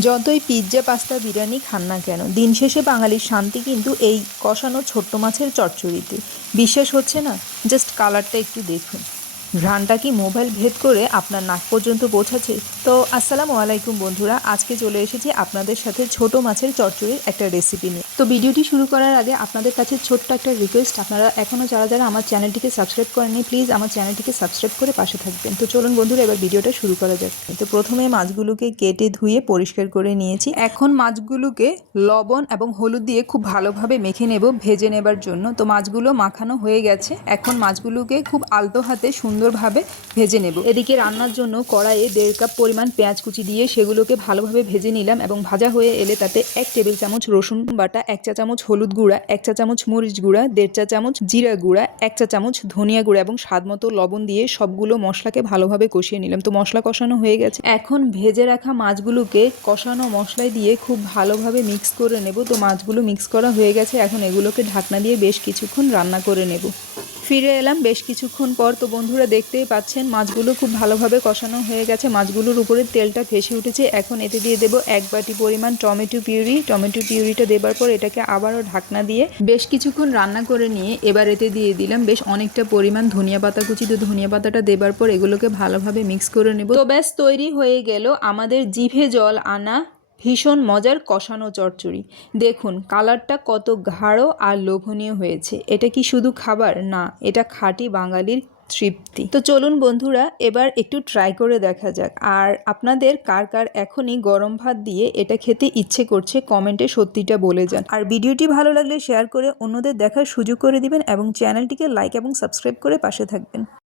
যতই pizza pasta biryani খান না কেন, দিন শেষে বাঙালির শান্তি কিন্তু এই কষানো ছোট্ট মাছের চচ্চড়িতে। বিশ্বাস হচ্ছে না? জাস্ট কালারটা একটু দেখুন। ঘ্রাণটা কি মোবাইল ভেদ করে আপনার নাক পর্যন্ত পৌঁছাচ্ছে? তো আসসালামু আলাইকুম বন্ধুরা, আজকে চলে এসেছি আপনাদের সাথে ছোট মাছের চচ্চড়ির একটা রেসিপি নিয়ে। তো ভিডিওটি শুরু করার আগে আপনাদের কাছে ছোট্ট একটা রিকোয়েস্ট, আপনারা এখনও যারা আমার চ্যানেলটিকে সাবস্ক্রাইব করেননি, প্লিজ আমার চ্যানেলটিকে সাবস্ক্রাইব করে পাশে থাকবেন। তো চলুন বন্ধুরা, এবার ভিডিওটা শুরু করা যাক। তো প্রথমে মাছগুলোকে কেটে ধুয়ে পরিষ্কার করে নিয়েছি। এখন মাছগুলোকে লবণ এবং হলুদ দিয়ে খুব ভালোভাবে মেখে নেব ভেজে নেবার জন্য। তো মাছগুলো মাখানো হয়ে গেছে, এখন মাছগুলোকে খুব আলতো হাতে সুন্দরভাবে ভেজে নেব। এদিকে রান্নার জন্য কড়াইয়ে 1.5 কাপ পরিমাণ পেঁয়াজ কুচি দিয়ে সেগুলোকে ভালোভাবে ভেজে নিলাম এবং ভাজা হয়ে এলে তাতে 1 টেবিল চামচ রসুন বাটা, 1 চা চামচ হলুদ গুঁড়া, 1 চা চামচ মরিচ গুঁড়া, 1.5 চা চামচ জিরা গুঁড়া, 1 চা চামচ ধনিয়া গুঁড়া এবং স্বাদ মতো লবণ দিয়ে সবগুলো মশলাকে ভালোভাবে কষিয়ে নিলাম। তো মশলা কষানো হয়ে গেছে, এখন ভেজে রাখা মাছগুলোকে কষানো মশলায় দিয়ে খুব ভালোভাবে মিক্স করে নেব। তো মাছগুলো মিক্স করা হয়ে গেছে, এখন এগুলোকে ঢাকনা দিয়ে বেশ কিছুক্ষণ রান্না করে নেব। ফিরে এলাম বেশ কিছুক্ষণ পর। তো বন্ধুরা দেখতেই পাচ্ছেন মাছগুলো খুব ভালোভাবে কষানো হয়ে গেছে, মাছগুলোর উপরে তেলটা ভেসে উঠেছে। এখন এতে দিয়ে দেবো 1 বাটি পরিমাণ টমেটো পিউরি। টমেটো পিউরিটা দেবার পর এটাকে আবারও ঢাকনা দিয়ে বেশ কিছুক্ষণ রান্না করে নিয়ে এবার এতে দিয়ে দিলাম বেশ অনেকটা পরিমাণ ধনিয়া পাতা কুচি। তো ধনিয়া পাতাটা দেবার পর এগুলোকে ভালোভাবে মিক্স করে নেব। তো ব্যাস তৈরি হয়ে গেল আমাদের জিভে জল আনা ভীষণ মজার কষানো চচ্চড়ি। দেখুন কালারটা কত গাঢ় আর লোভনীয় হয়েছে। এটা কি শুধু খাবার না, এটা খাঁটি বাঙালির তৃপ্তি। তো চলুন বন্ধুরা, এবার একটু ট্রাই করে দেখা যাক। আর আপনাদের কার কার এখনই গরম ভাত দিয়ে এটা খেতে ইচ্ছে করছে কমেন্টে সত্যিটা বলে যান। আর ভিডিওটি ভালো লাগলে শেয়ার করে অন্যদের দেখার সুযোগ করে দিবেন এবং চ্যানেলটিকে লাইক এবং সাবস্ক্রাইব করে পাশে থাকবেন।